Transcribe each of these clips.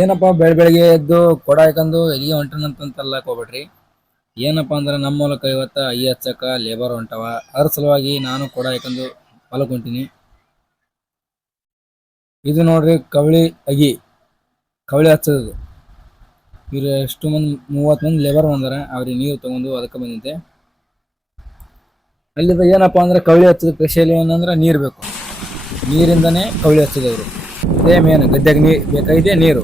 ಏನಪ್ಪಾ ಬೆಳಗ್ಗೆ ಎದ್ದು ಕೊಡ ಹಾಕೊಂಡು ಎಲ್ಲಿಗೆ ಹೊಂಟನಂತಲ್ಲ ಹೋಗ್ಬೇಡ್ರಿ. ಏನಪ್ಪಾ ಅಂದ್ರೆ ನಮ್ಮ ಮೂಲಕ ಇವತ್ತ ಅಗಿ ಹಚ್ಚಕ ಲೇಬರ್ ಹೊಂಟವ. ಅದ್ರ ಸಲುವಾಗಿ ನಾನು ಕೊಡ ಹಾಕೊಂಡು ಹೊಲಕ್ ಹೊಂಟೀನಿ. ಇದು ನೋಡ್ರಿ ಕವಳಿ ಅಗಿ ಕವಳಿ ಹಚ್ಚದದು. ಇವ್ರು ಎಷ್ಟು ಮಂದಿ 30 ಮಂದಿ ಲೇಬರ್ ಬಂದಾರ. ಅವ್ರಿಗೆ ನೀರು ತಗೊಂಡು ಅದಕ್ಕೆ ಬಂದಿದ್ದೆ. ಅಲ್ಲಿದ ಏನಪ್ಪಾ ಅಂದ್ರೆ ಕವಳಿ ಹಚ್ಚದ ಸ್ಪೆಷಲ್ ಏನಂದ್ರೆ ನೀರ್ ಬೇಕು. ನೀರಿಂದಾನೇ ಕವಳಿ ಹಚ್ಚದವ್ರು. ಇದೇ ಮೇನ್ ಗದ್ದೆಗೆ ಬೇಕಾಗಿದೆ ನೀರು.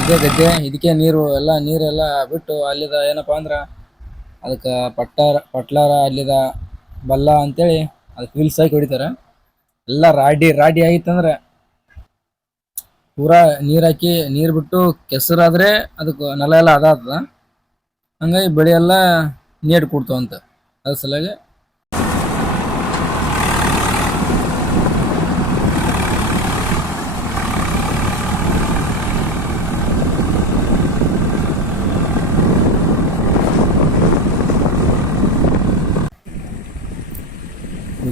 ಇದೇ ಗದ್ದೆ ಇದಕ್ಕೆ ನೀರೆಲ್ಲ ಬಿಟ್ಟು ಅಲ್ಲಿದ ಏನಪ್ಪಾ ಅಂದ್ರ ಅದಕ್ಕ ಪಟ್ಲಾರ ಅಲ್ಲಿದ ಬಲ್ಲ ಅಂತೇಳಿ ಅದಕ್ ವಿಲ್ಸ್ ಹಾಕಿ ಹೊಡಿತಾರ. ಎಲ್ಲಾ ರಾಡಿ ಆಯ್ತಂದ್ರ ಪೂರಾ ನೀರ್ ಹಾಕಿ ನೀರ್ ಬಿಟ್ಟು ಕೆಸರಾದ್ರೆ ಅದಕ್ ನೆಲ ಎಲ್ಲ ಹದ ಆತದ. ಹಂಗಾಗಿ ಬೆಳೆ ಎಲ್ಲಾ ನೀಟ್ ಕೊಡ್ತಾವಂತ ಅದ್ರ ಸಲುವಾಗಿ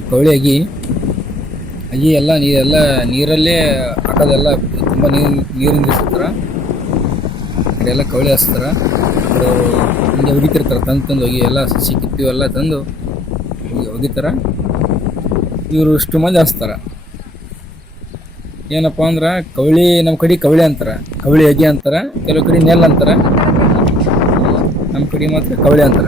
ಕವಳಿ ಅಗಿ ಎಲ್ಲ ನೀರಲ್ಲೇ ಹಾಕೋದೆಲ್ಲ ತುಂಬಾ ನೀರಿಂದ ಇರ್ತಾರ. ಕಡೆ ಎಲ್ಲ ಕವಳಿ ಹಚ್ತಾರ. ಹಿಂಗೆ ಒಗಿತಿರ್ತಾರ ತಂದು ಹೋಗಿ ಎಲ್ಲ ಸಸಿ ಕಿತ್ತಿ ಎಲ್ಲ ತಂದು ಒಗಿತಾರ. ಇವರು ಇಷ್ಟು ಮಂದಿ ಹಚ್ತಾರ. ಏನಪ್ಪಾ ಅಂದ್ರ ಕವಳಿ ನಮ್ ಕಡೆ ಕವಳಿ ಅಂತಾರ, ಕವಳಿ ಅಗಿ ಅಂತಾರ, ಕೆಲವು ಕಡೆ ನೆಲ್ ಅಂತಾರ. ನಮ್ ಕಡೆ ಮಾತ್ರ ಕವಳಿ ಅಂತಾರ.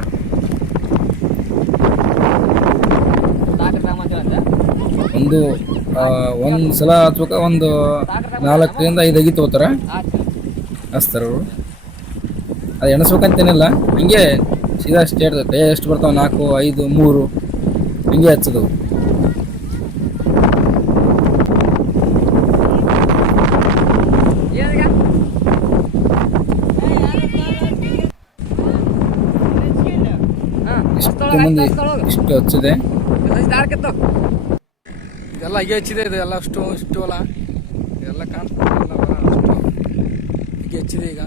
ಒಂದ್ ಸಲ ಹಚ್ಬೇಕ ಒಂದು 4ರಿಂದ 5 ಅಗಿ ತಗೋತಾರ ಹಚ್ತಾರ ಅವರು. ಅದು ಎಣಸ್ಬೇಕಂತೇನಿಲ್ಲ, ಹಿಂಗೆ ಸೀದಾ ಸ್ಟೇಟ್ ಕೈ ಎಷ್ಟು ಬರ್ತಾವ 4, 5, 3 ಹಿಂಗೆ ಹಚ್ಚದವು. ಇಷ್ಟು ಹಚ್ಚಿದೆ. ಇದೆಲ್ಲ ಹೀಗೆ ಹಚ್ಚಿದೆ. ಇದು ಎಲ್ಲ ಇಷ್ಟು ಅಲ್ಲ, ಇದೆಲ್ಲ ಕಾಣಿಸ್ತಿಲ್ಲ. ಹೀಗೆ ಹಚ್ಚಿದೆ. ಈಗ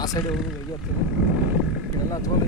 ಆ ಸೈಡ್ ಹೋಗಿ ಹಚ್ಚಿದೆ. ಇದೆಲ್ಲ ಹಚ್ಕೊಂಡು